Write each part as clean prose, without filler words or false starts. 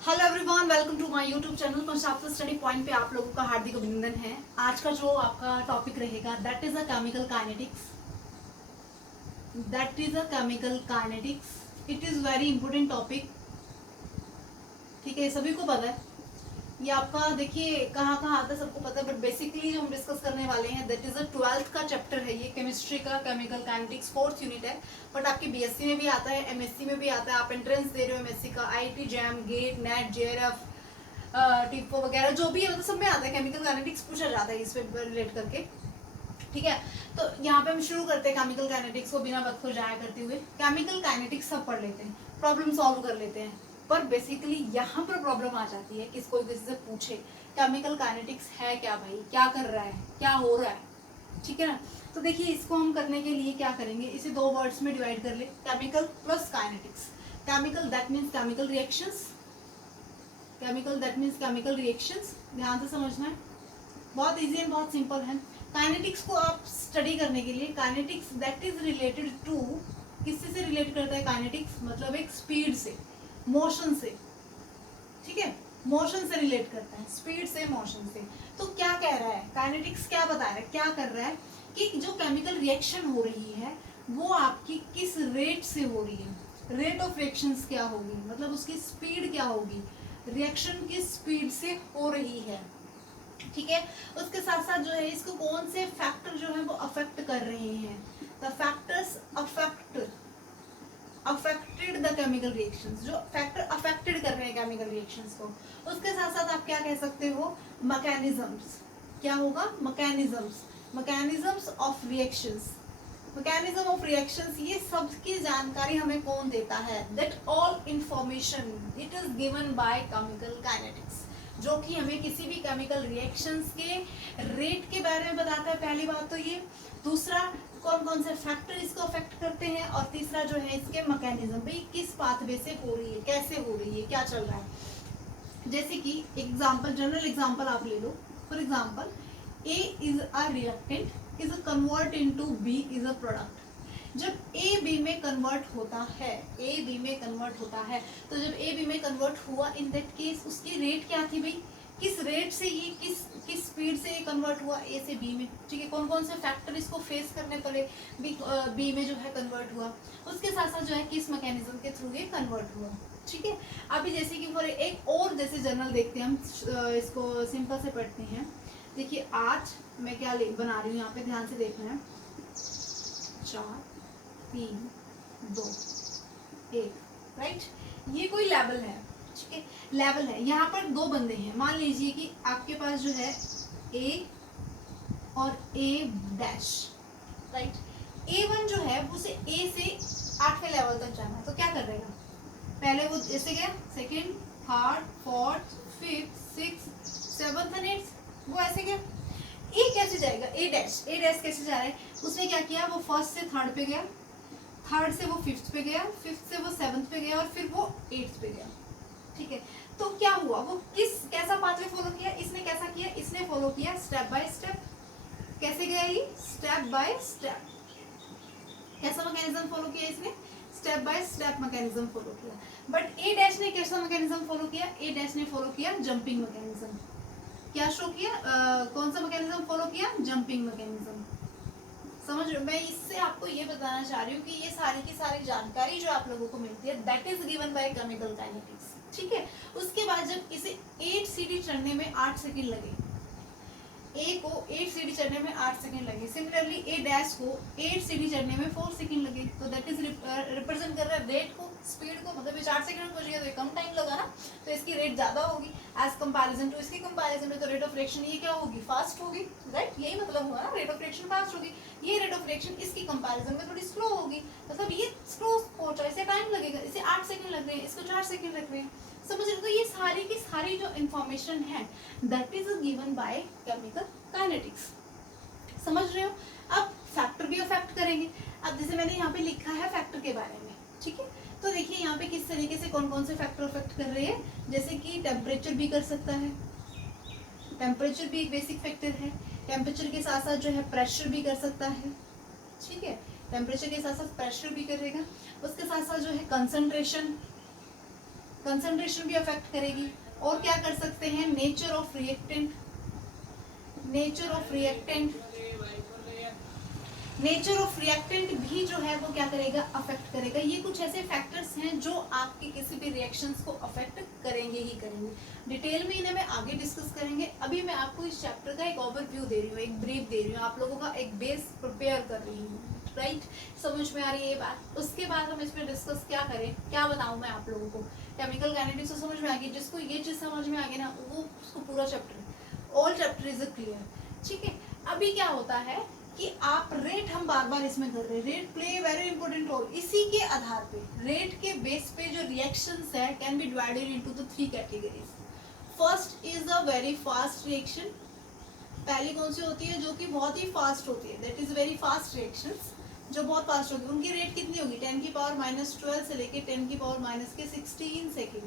Hello everyone, welcome to my YouTube channel. Concept Study Point पे आप लोगों का हार्दिक अभिनंदन है। आज का जो आपका टॉपिक रहेगा that is a chemical kinetics. It is very important topic. ठीक है, सभी को पता है ये आपका। देखिए कहाँ कहाँ आता है सबको पता है, बट बेसिकली जो हम डिस्कस करने वाले हैं दैट इज अ 12th का चैप्टर है। ये केमिस्ट्री का केमिकल काइनेटिक्स 4th यूनिट है। बट आपके बीएससी में भी आता है, एमएससी में भी आता है। आप एंट्रेंस दे रहे हो एमएससी का, IIT JAM, GATE, NET, JRF, टिप्पो वगैरह जो भी है, मतलब सब में आता है। केमिकल काइनेटिक्स पूछा जाता है इस पे रिलेट करके। ठीक है, तो यहाँ पे हम शुरू करते हैं केमिकल काइनेटिक्स को बिना वक्त को जाया करते हुए। केमिकल काइनेटिक्स सब पढ़ लेते हैं, प्रॉब्लम सॉल्व कर लेते हैं, पर बेसिकली यहाँ पर प्रॉब्लम आ जाती है कि कोई किसी से पूछे केमिकल काइनेटिक्स है क्या भाई, क्या कर रहा है, क्या हो रहा है। ठीक है ना। तो देखिए इसको हम करने के लिए क्या करेंगे, इसे दो वर्ड्स में डिवाइड कर ले, chemical plus kinetics. Chemical that means chemical reactions, chemical reactions. ध्यान से समझना है, बहुत इजी एंड बहुत सिंपल है। काइनेटिक्स को आप स्टडी करने के लिए, kinetics that is related to, किससे से रिलेट करता है काइनेटिक्स, मतलब एक स्पीड से, मोशन से। ठीक है, मोशन से रिलेट करता है, स्पीड से, मोशन से। तो क्या कह रहा है काइनेटिक्स, क्या बता रहा है, क्या कर रहा है कि जो केमिकल रिएक्शन हो रही है वो आपकी किस रेट से हो रही है, रेट ऑफ रिएक्शंस क्या होगी, मतलब उसकी स्पीड क्या होगी, रिएक्शन किस स्पीड से हो रही है। ठीक है, उसके साथ साथ जो है इसको कौन से फैक्टर जो है वो अफेक्ट कर रहे हैं, the factors affected the chemical reactions, जो फैक्टर अफेक्टेड कर रहे हैं केमिकल रिएक्शंस को। उसके साथ साथ आप क्या कह सकते हो, मैकेनिज्म्स। क्या होगा, mechanisms of reactions, mechanism of reactions. ये सब की जानकारी हमें कौन देता है, that all information it is given by chemical kinetics, जो कि हमें किसी भी केमिकल रिएक्शंस के रेट के बारे में बताता है। पहली बात तो ये, दूसरा कौन कौन से फैक्टर इसको अफेक्ट करते हैं, और तीसरा जो है इसके मैकेनिज्म, भाई किस पाथवे से हो रही है, कैसे हो रही है, क्या चल रहा है। जैसे कि एग्जांपल, जनरल एग्जांपल आप ले लो। For example, A is a reactant is convert into B is a product. जब ए बी में कन्वर्ट होता है, ए बी में कन्वर्ट होता है, तो जब ए बी में कन्वर्ट हुआ, इन दैट केस उसकी रेट क्या थी भाई, किस रेट से ये किस स्पीड से ये कन्वर्ट हुआ ए से बी में। ठीक है, कौन कौन से फैक्टर इसको फेस करने पड़े, बी में जो है कन्वर्ट हुआ। उसके साथ साथ जो है किस मैकेनिज्म के थ्रू ये कन्वर्ट हुआ। ठीक है, अभी जैसे कि फॉर एक और जैसे जनरल देखते हैं हम, इसको सिंपल से पढ़ते हैं। देखिए आज मैं क्या बना रही हूँ, यहाँ पे ध्यान से देखना है। 4 3 2 1, राइट। ये कोई लेवल है, ठीक है, लेवल है। यहाँ पर दो बंदे हैं, मान लीजिए कि आपके पास जो है ए और ए डैश, राइट। A1 जो है वो से ए से 8वें लेवल तक जाना है, तो क्या कर देगा, पहले वो ऐसे गया, second, third, fourth, fifth, sixth, seventh and eighth, वो ऐसे गया। ए कैसे जाएगा, ए डैश कैसे जा रहा है, उसने क्या किया, वो फर्स्ट से थर्ड पे गया, थर्ड से वो फिफ्थ पे गया, फिफ्थ से वो सेवंथ पे गया, और फिर वो एट्थ पे गया। ठीक है, तो क्या हुआ, वो कैसा पाथवे फॉलो किया, इसने कैसा किया, इसने फॉलो किया स्टेप बाय स्टेप। कैसे गया ये, स्टेप बाय स्टेप। कैसा मैकेनिज्म फॉलो किया इसने, step by step mechanism follow किया। बट ए डैश ने कैसा मैकेनिज्म फॉलो किया, ए डैश ने फॉलो किया जंपिंग मैकेनिज्म। क्या शो किया, कौन सा मैकेनिज्म फॉलो किया, जंपिंग मैकेनिज्म। समझ रहे हो, मैं इससे आपको ये बताना चाह रही हूँ कि ये सारी की सारी जानकारी जो आप लोगों को मिलती है that is given by chemical kinetics. ठीक है, उसके बाद जब इसे 8 सीढ़ी चढ़ने में 8 सेकंड लगे, ए को 8 सीढ़ी चढ़ने में 8 सेकंड लगे, सिमिलरली ए डैश को 8 सीढ़ी चढ़ने में 4 सेकंड लगे, तो दैट इज रिप्रेजेंट कर रहा है रेट को, स्पीड को। मतलब ये 4 सेकंड में पहुंच गया तो ये कम टाइम लगा ना, तो इसकी रेट ज्यादा होगी एज कंपैरिजन टू इसके कंपैरिजन में, तो रेट ऑफ रिएक्शन ये क्या होगी, फास्ट होगी, राइट। यही मतलब हुआ ना, रेट ऑफ रिएक्शन फास्ट होगी। ये रेट ऑफ रिएक्शन इसकी कंपैरिजन में थोड़ी स्लो होगी, मतलब ये स्लो पहुंचा, इसे टाइम लगेगा, इसे 8 सेकंड लग रहे हैं, इसको 4 सेकंड लग रहे हैं। समझ रहे हो, तो ये सारी की सारी जो इंफॉर्मेशन है that is given by chemical kinetics. समझ रहे हो, अब फैक्टर भी अफेक्ट करेंगे। अब जैसे मैंने यहाँ पे लिखा है फैक्टर के बारे में, ठीक है, तो देखिए यहाँ पे किस तरीके से कौन कौन से फैक्टर अफेक्ट कर रहे हैं। जैसे कि टेम्परेचर भी कर सकता है, टेम्परेचर भी एक बेसिक फैक्टर है। टेम्परेचर के साथ साथ जो है प्रेशर भी कर सकता है, ठीक है, टेम्परेचर के साथ साथ प्रेशर भी करेगा। उसके साथ साथ जो है कंसंट्रेशन, कंसंट्रेशन भी अफेक्ट करेगी। और क्या कर सकते हैं, nature of reactant, nature of reactant, nature of reactant भी जो है वो क्या करेगा, अफेक्ट करेगा। ये कुछ ऐसे फैक्टर्स हैं जो आपके किसी भी रिएक्शंस को अफेक्ट करेंगे ही करेंगे। डिटेल में इन्हें मैं आगे डिस्कस करेंगे। अभी मैं आपको इस चैप्टर का एक ओवरव्यू दे रही हूँ, एक ब्रीफ दे रही हूँ, आप लोगों का एक बेस प्रिपेयर कर रही हूँ, राइट। समझ में आ रही है ये बात। उसके बाद हम इसमें डिस्कस क्या करें, क्या बताऊँ मैं आप लोगों को। केमिकल काइनेटिक्स तो समझ में आ गई, जिसको ये चीज़ समझ में आ गई ना, वो उसको पूरा chapter, all chapter is clear, ठीक है। अभी क्या होता है कि आप रेट, हम बार बार इसमें कर रहे हैं, rate play very important role. इसी के आधार पे, रेट के बेस पे जो रिएक्शंस है can be divided into the 3 categories. First is a very fast reaction. पहली कौन सी होती है, जो कि बहुत ही फास्ट होती है, that is very fast reactions, जो बहुत फास्ट होगी। उनकी रेट कितनी होगी, 10 की पावर -12 से लेके 10 की पावर -16 सेकेंड,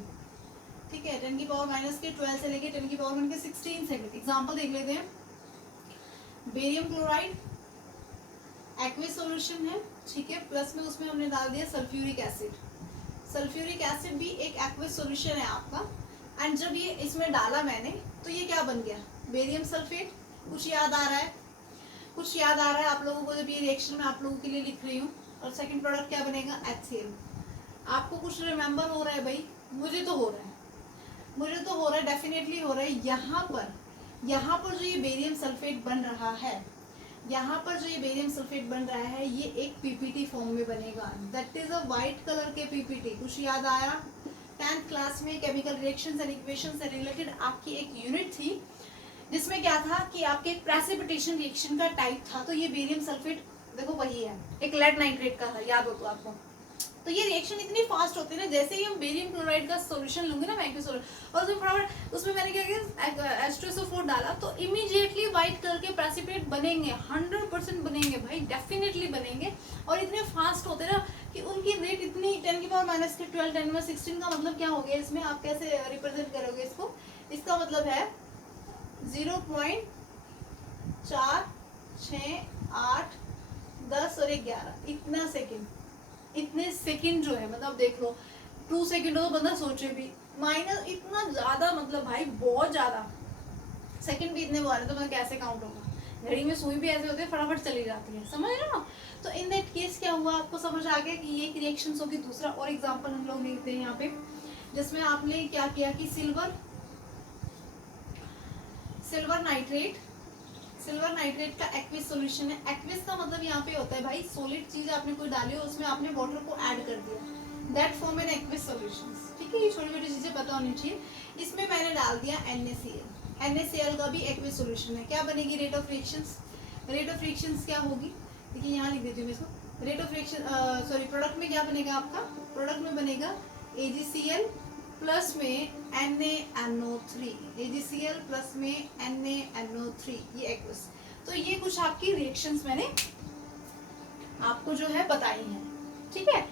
ठीक है। 10 की पावर -12 से लेके 10 की पावर -16 सेकेंड। एग्जाम्पल देख लेते हैं। बेरियम क्लोराइड एक्विस सॉल्यूशन है, ठीक है, प्लस में उसमें हमने डाल दिया सल्फ्यूरिक एसिड। सल्फ्यूरिक एसिड भी एक एक्विस सॉल्यूशन है आपका। एंड जब ये इसमें डाला मैंने, तो ये क्या बन गया, बेरियम सल्फेट। कुछ याद आ रहा है, कुछ याद आ रहा है आप लोगों को, जब ये रिएक्शन मैं आप लोगों के लिए लिख रही हूँ। और सेकंड प्रोडक्ट क्या बनेगा, HCl। आपको कुछ रिमेंबर हो रहा है भाई, मुझे तो हो रहा है, मुझे तो हो रहा है, डेफिनेटली हो रहा है। यहाँ पर जो ये बेरियम सल्फेट बन रहा है, यहाँ पर जो ये बेरियम सल्फेट बन रहा है, ये एक पीपीटी फॉर्म में बनेगा, that is a white colour के पीपीटी। कुछ याद आया, 10th क्लास में केमिकल रिएक्शंस एंड इक्वेशंस से रिलेटेड आपकी एक यूनिट थी, जिसमें क्या था कि आपके एक प्रेसिपिटेशन रिएक्शन का टाइप था। तो ये बेरियम सल्फेट देखो वही है, एक लेड नाइट्रेट का था, याद हो तो आपको। तो ये रिएक्शन इतनी फास्ट होती है ना, जैसे ही हम बेरियम क्लोराइड का सॉल्यूशन लूंगे ना, एक्विस सॉल्यूशन, और फटाफट उसमें मैंने क्या किया, H2SO4 डाला, तो इमीडिएटली व्हाइट कलर के प्रेसिपिटेट बनेंगे, 100% बनेंगे भाई, डेफिनेटली बनेंगे। और इतने फास्ट होते ना कि उनकी रेट इतनी 10 की पावर -12, 10 में 16 का मतलब क्या हो गया, इसमें आप कैसे रिप्रेजेंट करोगे इसको, इसका मतलब है 0.4, 6, 8, 10 और 11, इतना सेकेंड, इतने सेकंड जो है, मतलब देख लो 2 सेकंड हो तो बंदा सोचे भी, माइनस इतना ज्यादा, मतलब भाई बहुत ज्यादा सेकंड भी इतने बार, तो मतलब कैसे काउंट होगा। घड़ी में सुई भी ऐसे होते हैं, फटाफट चली जाती है, समझ रहे हो। तो इन दैट केस क्या हुआ, आपको समझ आ गया कि ये एक रिएक्शन होगी। दूसरा और एग्जाम्पल हम लोग देखते हैं यहाँ पे, जिसमें आपने क्या किया कि सिल्वर नाइट्रेट का एक्विस सॉल्यूशन है। एक्विस का मतलब यहाँ पे होता है भाई, सॉलिड चीज आपने कोई डाली हो, उसमें आपने वाटर को ऐड कर दिया, that form an aqueous solution, ठीक है। ये छोटी छोटी चीजें पता होनी चाहिए। इसमें मैंने डाल दिया NaCl। NaCl का भी एक्विस सॉल्यूशन है। क्या बनेगी rate of reactions, rate of reactions क्या होगी, देखिए यहाँ लिख देती हूँ मैं इसको। Rate of reaction, sorry, product में क्या बनेगा आपका, प्रोडक्ट में बनेगा AgCl प्लस में NaNO3, AgCl प्लस में NaNO3, ये एक्विस। तो ये कुछ आपकी रिएक्शंस मैंने आपको जो है बताई हैं, ठीक है।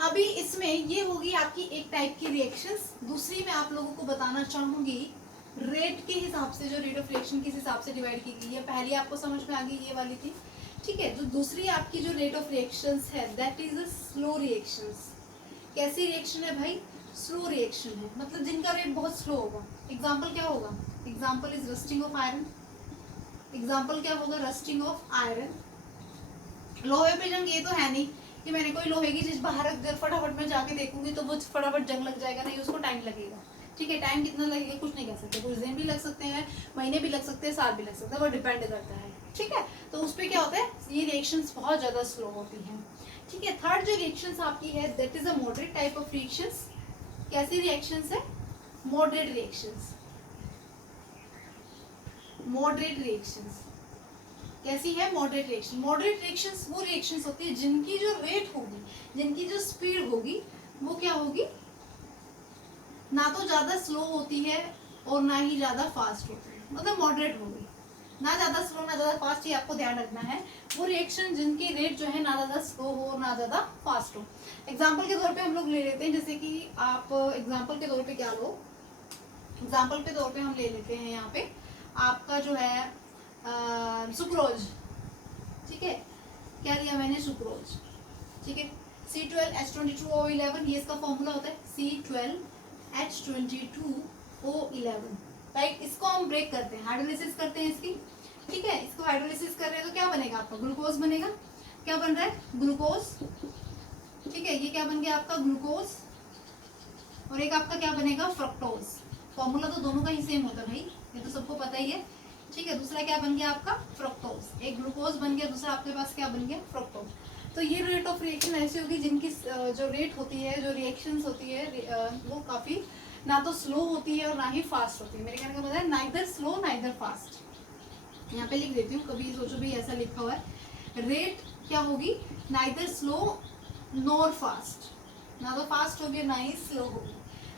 अभी इसमें ये होगी आपकी एक टाइप की रिएक्शंस। दूसरी मैं आप लोगों को बताना चाहूंगी रेट के हिसाब से, जो रेट ऑफ रिएक्शन किस हिसाब से डिवाइड की गई है। पहली आपको समझ में आ गई, ये वाली थी, ठीक है। जो दूसरी आपकी जो रेट ऑफ रिएक्शंस है, that is a slow reactions. कैसी रिएक्शन है भाई, स्लो रिएक्शन है, मतलब जिनका रेट बहुत स्लो होगा। एग्जाम्पल क्या होगा, example is rusting of iron. Example क्या होगा, रस्टिंग ऑफ आयरन। लोहे पे जंग ये तो है नहीं कि मैंने कोई लोहे की चीज बाहर फटाफट में जाके देखूंगी तो वो फटाफट जंग लग जाएगा, नहीं, उसको टाइम लगेगा, ठीक है। टाइम कितना लगेगा कुछ नहीं कह सकते, कुछ दिन भी लग सकते हैं, महीने भी लग सकते हैं, साल भी लग सकते हैं, वो डिपेंड करता है, ठीक है। तो उस पर क्या होता है, ये रिएक्शंस बहुत ज्यादा स्लो होती हैं, ठीक है। थर्ड जो रिएक्शंस आपकी है, that is a moderate type of reactions. कैसी रिएक्शंस है, मॉडरेट रिएक्शंस। मॉडरेट रिएक्शंस कैसी है, मॉडरेट रिएक्शन। मॉडरेट रिएक्शंस वो रिएक्शंस होती है जिनकी जो रेट होगी, जिनकी जो स्पीड होगी, वो क्या होगी, ना तो ज्यादा स्लो होती है और ना ही ज्यादा फास्ट होती है, मतलब मॉडरेट होगी, ना ज्यादा स्लो ना ज्यादा फास्ट, ये आपको ध्यान रखना है। वो रिएक्शन जिनकी रेट जो है ना ज्यादा स्लो हो ना ज्यादा फास्ट हो। एग्जाम्पल के तौर पे हम लोग ले लेते हैं, जैसे कि आप एग्जाम्पल के तौर पे क्या लो, एग्जाम्पल के तौर पे हम ले लेते हैं यहाँ पे आपका जो है सुक्रोज, ठीक है। क्या लिया मैंने, सुक्रोज, ठीक है। C12H22O11, ये इसका फॉर्मूला होता है, C12 H22O11, राइट। इसको हम ब्रेक करते हैं, हाइड्रोलिसिस करते हैं इसकी, ठीक है। इसको हाइड्रोलिसिस कर रहे हैं तो क्या बनेगा आपका, ग्लूकोज बनेगा। क्या बन रहा है, ग्लूकोज, ठीक है। ये क्या बन गया आपका, ग्लूकोज, और एक आपका क्या बनेगा, फ्रक्टोज। फॉर्मूला तो दोनों का ही सेम होता है भाई, ये तो सबको पता ही है, ठीक है। दूसरा क्या बन गया आपका, फ्रक्टोज। एक ग्लूकोज बन गया, दूसरा आपके पास क्या बन गया, फ्रक्टोज। तो ये रेट ऑफ रिएक्शन ऐसी होगी जिनकी जो रेट होती है, जो रिएक्शंस होती है, वो काफी ना तो स्लो होती है और ना ही फास्ट होती है। मेरे कहने का मतलब है नाइदर स्लो नाइदर फास्ट। यहाँ पे लिख देती हूँ, कभी सोचो भी ऐसा लिखा हुआ है, रेट क्या होगी, नाइदर स्लो नॉर फास्ट, ना तो फास्ट होगी ना ही स्लो होगी।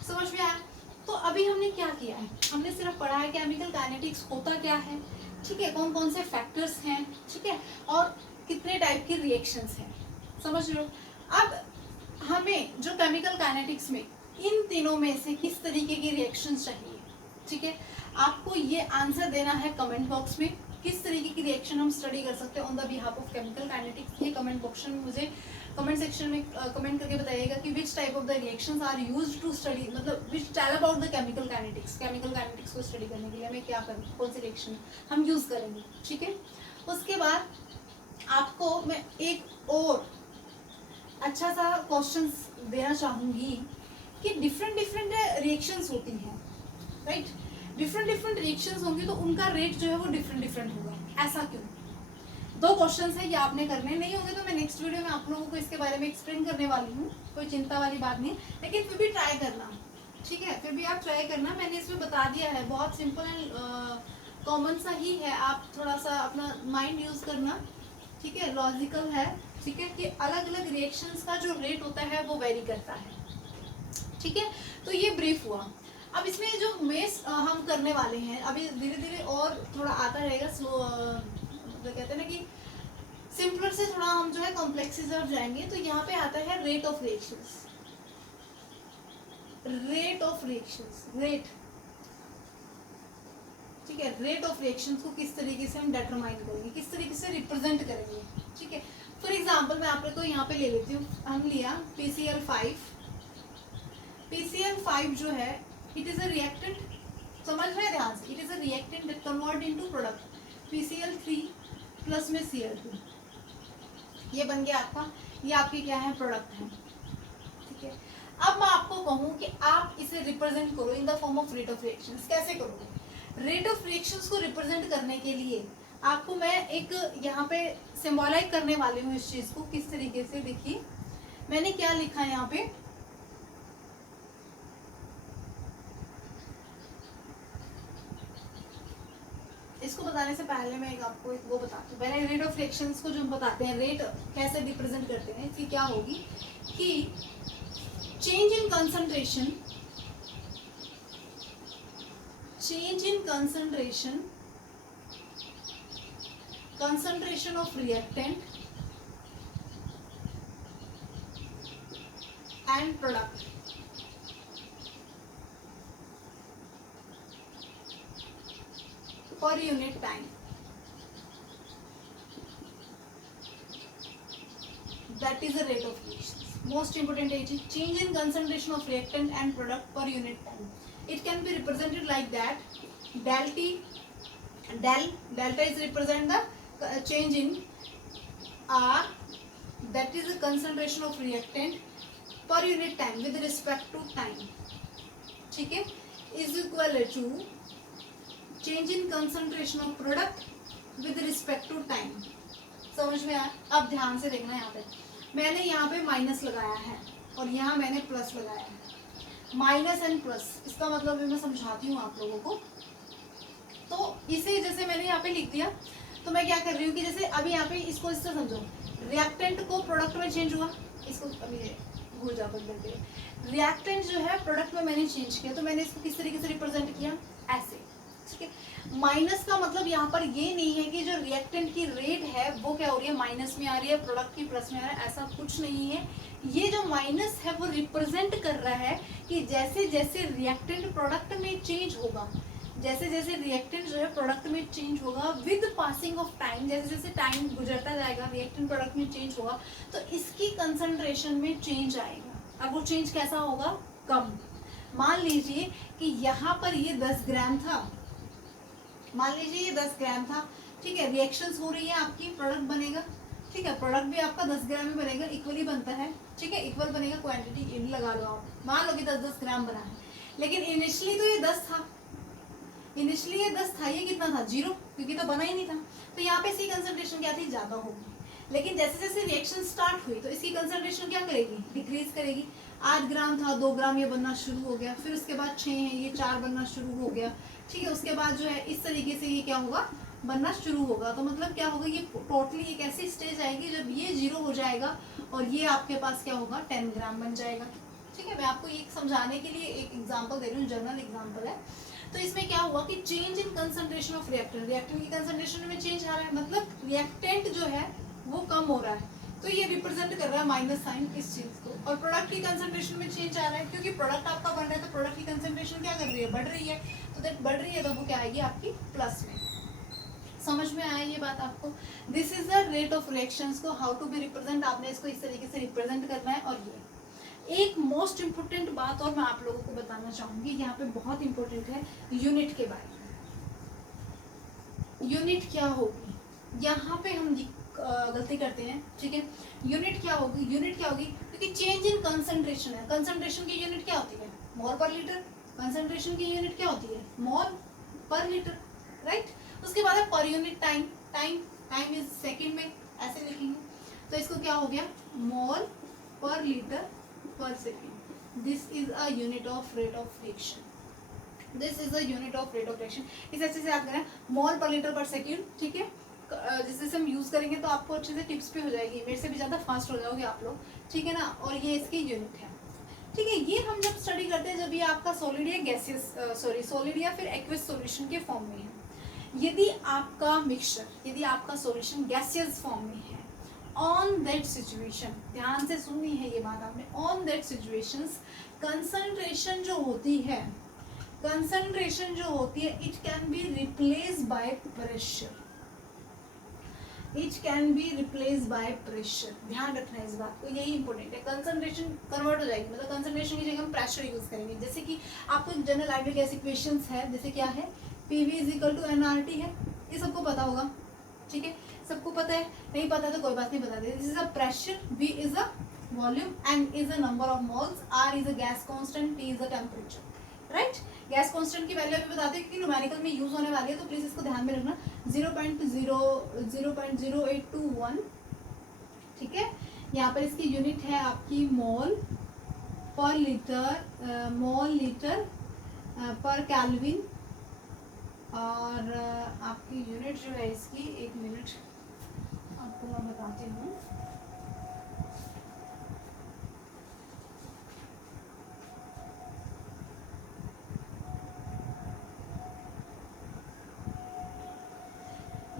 समझ में आया। तो अभी हमने क्या किया है, हमने सिर्फ पढ़ा है केमिकल काइनेटिक्स होता क्या है, ठीक है, कौन कौन से फैक्टर्स हैं, ठीक है, और कितने टाइप के रिएक्शंस हैं, समझ लो। अब हमें जो केमिकल काइनेटिक्स में इन तीनों में से किस तरीके की रिएक्शंस चाहिए, ठीक है, आपको ये आंसर देना है कमेंट बॉक्स में। किस तरीके की रिएक्शन हम स्टडी कर सकते हैं on the behalf of chemical kinetics, ये कमेंट बॉक्स में मुझे कमेंट सेक्शन में कमेंट करके बताइएगा कि which type of the reactions are used to study, मतलब which tell about the chemical kinetics. Chemical kinetics को स्टडी करने के लिए हमें क्या करना, कौन सी रिएक्शन हम यूज करेंगे, ठीक है। उसके बाद आपको मैं एक और अच्छा सा क्वेश्चन देना चाहूंगी कि डिफरेंट डिफरेंट रिएक्शंस होती हैं, राइट। डिफरेंट डिफरेंट रिएक्शंस होंगी तो उनका रेट जो है वो डिफरेंट डिफरेंट होगा, ऐसा क्यों। दो क्वेश्चंस है, ये आपने करने नहीं होंगे तो मैं नेक्स्ट वीडियो में आप लोगों को इसके बारे में एक्सप्लेन करने वाली हूँ, कोई चिंता वाली बात नहीं है, लेकिन फिर भी ट्राई करना, ठीक है, फिर भी आप ट्राई करना। मैंने इसमें बता दिया है, बहुत सिंपल एंड कॉमन सा ही है, आप थोड़ा सा अपना माइंड यूज करना, ठीक है, लॉजिकल है, ठीक है, कि अलग अलग रिएक्शंस का जो रेट होता है वो वेरी करता है, ठीक है। तो ये ब्रीफ हुआ। अब इसमें जो मेस हम करने वाले हैं, अभी धीरे धीरे और थोड़ा आता रहेगा, स्लो, मतलब कहते हैं ना कि सिंपलर से थोड़ा हम जो है कॉम्प्लेक्स और जाएंगे। तो यहाँ पे आता है rate of reactions, rate of reactions, rate, ठीक है। रेट ऑफ रिएक्शंस को किस तरीके से हम डिटरमाइन करेंगे, किस तरीके से रिप्रेजेंट करेंगे, ठीक है। फॉर एग्जांपल मैं आप लोग को यहाँ पे ले लेती हूँ, हम लिया PCl5। PCl5 जो है इट इज अ रिएक्टेंट, समझ रहे हैं ध्यान से, it is a reactant that convert into product PCl3 plus में Cl2, ये बन गया आपका, ये आपके क्या है, प्रोडक्ट है, ठीक है। अब मैं आपको कहूँ कि आप इसे रिप्रेजेंट करो in the form of rate of reactions, कैसे करोगे। रेट ऑफ रिएक्शंस को रिप्रेजेंट करने के लिए आपको मैं एक यहाँ पे सिंबॉलाइज करने वाली हूँ इस चीज को, किस तरीके से, देखिए मैंने क्या लिखा है यहाँ पे, इसको बताने से पहले मैं आपको एक वो बताती हूँ। पहले रेट ऑफ रिएक्शंस को जो हम बताते हैं, रेट कैसे रिप्रेजेंट करते हैं, इसकी क्या होगी कि change in concentration, change in concentration of reactant and product per unit time, that is the rate of reactions. Most important is change in concentration of reactant and product per unit time. It can be represented like that, del T, delta is represent the change in R, that is the concentration of reactant per unit time with respect to time, ठीक है, is equal to change in concentration of product with respect to time। समझ में आया। अब ध्यान से देखना, यहाँ पे मैंने यहाँ पे माइनस लगाया है और यहाँ मैंने प्लस लगाया है, माइनस एंड प्लस, इसका मतलब मैं समझाती हूँ आप लोगों को। तो इसे जैसे मैंने यहाँ पे लिख दिया, तो मैं क्या कर रही हूँ कि जैसे अभी यहाँ पे इसको इससे समझो, रिएक्टेंट को प्रोडक्ट में चेंज हुआ, इसको अभी भूल जाओ बदल के, रिएक्टेंट जो है प्रोडक्ट में मैंने चेंज किया, तो मैंने इसको किस तरीके से रिप्रेजेंट किया, ऐसे, ठीक है। माइनस का मतलब यहाँ पर ये नहीं है कि जो रिएक्टेंट की रेट है वो क्या हो रही है, माइनस में आ रही है, प्रोडक्ट की प्लस में आ रहा है, ऐसा कुछ नहीं है। ये जो माइनस है वो रिप्रेजेंट कर रहा है कि जैसे जैसे रिएक्टेंट प्रोडक्ट में चेंज होगा, जैसे जैसे रिएक्टेंट जो है प्रोडक्ट में चेंज होगा विद पासिंग ऑफ टाइम, जैसे जैसे टाइम गुजरता जाएगा रिएक्टेंट प्रोडक्ट में चेंज होगा, तो इसकी कंसंट्रेशन में चेंज आएगा। अब वो चेंज कैसा होगा, कम। मान लीजिए कि यहाँ पर ये 10 ग्राम था, मान लीजिए ये 10 ग्राम था, ठीक है, रिएक्शंस हो रही है आपकी, प्रोडक्ट बनेगा, ठीक है, प्रोडक्ट भी आपका 10 ग्राम में बनेगा, इक्वली बनता है, ठीक है, इक्वल बनेगा, क्वांटिटी इन लगा लो आप, मान लो कि 10-10 ग्राम बना है, लेकिन इनिशियली तो ये 10 था, इनिशियली ये 10 था, ये कितना था 0, क्योंकि तो बना ही नहीं था, तो यहाँ पे इसकी कंसंट्रेशन क्या थी, ज़्यादा होगी। लेकिन जैसे जैसे रिएक्शन स्टार्ट हुई तो इसकी कंसंट्रेशन क्या करेगी, डिक्रीज करेगी। 8 ग्राम था, 2 ग्राम ये बनना शुरू हो गया, फिर उसके बाद 6 है, ये 4 बनना शुरू हो गया, ठीक है, उसके बाद जो है इस तरीके से ये क्या होगा, बनना शुरू होगा। तो मतलब क्या होगा, ये टोटली एक ऐसी स्टेज आएगी जब ये 0 हो जाएगा और ये आपके पास क्या होगा, 10 ग्राम बन जाएगा, ठीक है। मैं आपको ये समझाने के लिए एक एग्जाम्पल दे रही हूँ, जनरल एग्जाम्पल है। तो इसमें क्या हुआ कि change in concentration of reactant, reactant की कंसंट्रेशन में चेंज आ रहा है, मतलब रिएक्टेंट जो है वो कम हो रहा है, तो ये रिप्रेजेंट कर रहा है माइनस साइन इस चीज को। और प्रोडक्ट की कंसंट्रेशन में चेंज आ रहा है, क्योंकि प्रोडक्ट आपका बन रहा है तो प्रोडक्ट की कंसंट्रेशन क्या कर रही है, बढ़ रही है, तो दैट बढ़ रही है तो वो क्या आएगी आपकी प्लस में। समझ में आया ये बात आपको? This is the rate of reactions को हाउ टू बी रिप्रेजेंट, आपने इसको इस तरीके से रिप्रेजेंट करना है। और ये एक मोस्ट इंपोर्टेंट बात और मैं आप लोगों को बताना चाहूंगी, यहाँ पे बहुत इंपॉर्टेंट है यूनिट के बारे में। यूनिट क्या होगी, यहाँ पे हम गलती करते हैं, ठीक है। यूनिट क्या होगी, यूनिट क्या होगी, क्योंकि चेंज इन कंसंट्रेशन है, कंसंट्रेशन की यूनिट क्या होती है, मोल पर लीटर, कंसंट्रेशन की यूनिट क्या होती है, मोल पर लीटर, राइट। उसके बाद है per unit time, time is second में, ऐसे लिखेंगे, तो इसको क्या हो गया, मोल पर लीटर पर second. This is a unit of rate of reaction, this is a unit of rate of reaction. इस अच्छे से आप करें मोल पर लीटर पर सेकंड, ठीक है। जिससे हम यूज करेंगे तो आपको अच्छे से टिप्स भी हो जाएगी, मेरे से भी ज्यादा फास्ट हो जाओगे आप लोग, ठीक है ना। और ये इसकी यूनिट है, ठीक है। ये हम जब स्टडी करते हैं जब ये आपका सॉलिड या गैसियस सॉलिड या फिर एक्वियस सॉल्यूशन के फॉर्म में है। यदि आपका मिक्सचर, यदि आपका सॉल्यूशन गैसियस फॉर्म में है, ऑन दैट सिचुएशन, ध्यान से सुननी है ये बात आपने, ऑन दैट सिचुएशंस कंसंट्रेशन जो होती है, कंसंट्रेशन जो होती है, it can be replace by pressure, it can be replace by pressure. ध्यान रखना है इस बात को, यही इंपॉर्टेंट है। कंसंट्रेशन कन्वर्ट हो जाएगी, मतलब कंसंट्रेशन की जगह हम प्रेशर यूज करेंगे। जैसे कि आपको एक जनरल आइडियल गैस इक्वेशंस है, जैसे क्या है, PV = nRT है, ये सबको पता होगा, ठीक है, सबको पता है। नहीं पता तो कोई बात नहीं, बता दे। This is a pressure, V is a volume, N is a number of moles, R is a gas constant, T is a temperature, right. Gas constant की वैल्यू अभी बताते हैं, क्योंकि न्यूमेरिकल में यूज होने वाली है, तो प्लीज इसको ध्यान में रखना, 0.0821, ठीक है। यहाँ पर इसकी यूनिट है आपकी मोल पर लीटर, मोल लीटर पर केल्विन, और आपकी यूनिट जो है इसकी, एक मिनट आपको मैं बताती हूँ,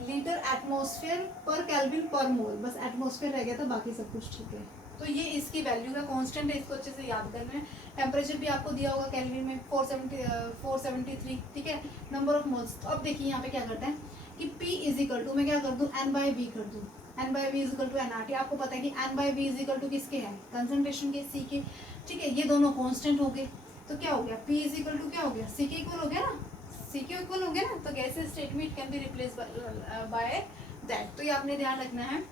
लीटर एटमॉस्फेयर पर केल्विन पर मोल, बस एटमॉस्फेयर रह गया था, बाकी सब कुछ ठीक है। तो ये इसकी वैल्यू का कांस्टेंट है, इसको अच्छे से याद करना है। टेम्परेचर भी आपको दिया होगा केल्विन में 473, ठीक है। नंबर ऑफ मोल्स, तो अब देखिए यहाँ पे क्या करते हैं कि P = मैं क्या कर दूँ, N/V कर दूँ, N/V = nRT। आपको पता है कि N/V = किसके है, कंसंट्रेशन के, C के, ठीक है। ये दोनों कांस्टेंट हो गए, तो क्या हो गया, P = क्या हो गया, C के इक्वल हो गया ना, C के इक्वल हो गया ना, तो गैसेस स्टेट में it can be replace by that. तो ये आपने ध्यान रखना है,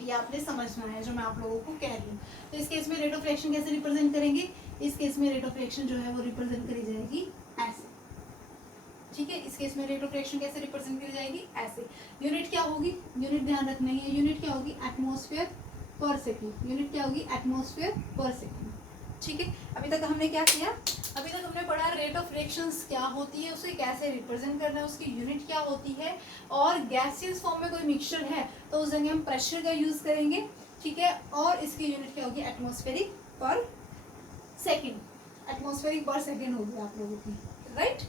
ये आपने समझना है जो मैं आप लोगों को कह रही हूँ। तो इस केस में रेट ऑफ रिएक्शन कैसे रिप्रेजेंट करेंगे, इस केस में रेट ऑफ रिएक्शन जो है वो रिप्रेजेंट करी जाएगी ऐसे, ठीक है। इस केस में रेट ऑफ रिएक्शन कैसे रिप्रेजेंट करी जाएगी, ऐसे। यूनिट क्या होगी, यूनिट ध्यान रखना है, यूनिट क्या होगी, एटमॉस्फेयर पर सेकंड, यूनिट क्या होगी, एटमॉस्फेयर पर सेकंड, ठीक है। अभी तक हमने क्या किया, अभी तक हमने पढ़ा रेट ऑफ रिएक्शंस क्या होती है, उसे कैसे रिप्रेजेंट करना है, उसकी यूनिट क्या होती है, और गैसियस फॉर्म में कोई मिक्सचर है तो उस जगह हम प्रेशर का यूज करेंगे, ठीक है। और इसकी यूनिट क्या होगी, एटमॉस्फेरिक पर सेकंड, एटमॉस्फेरिक पर सेकंड होगी आप लोगों की, राइट।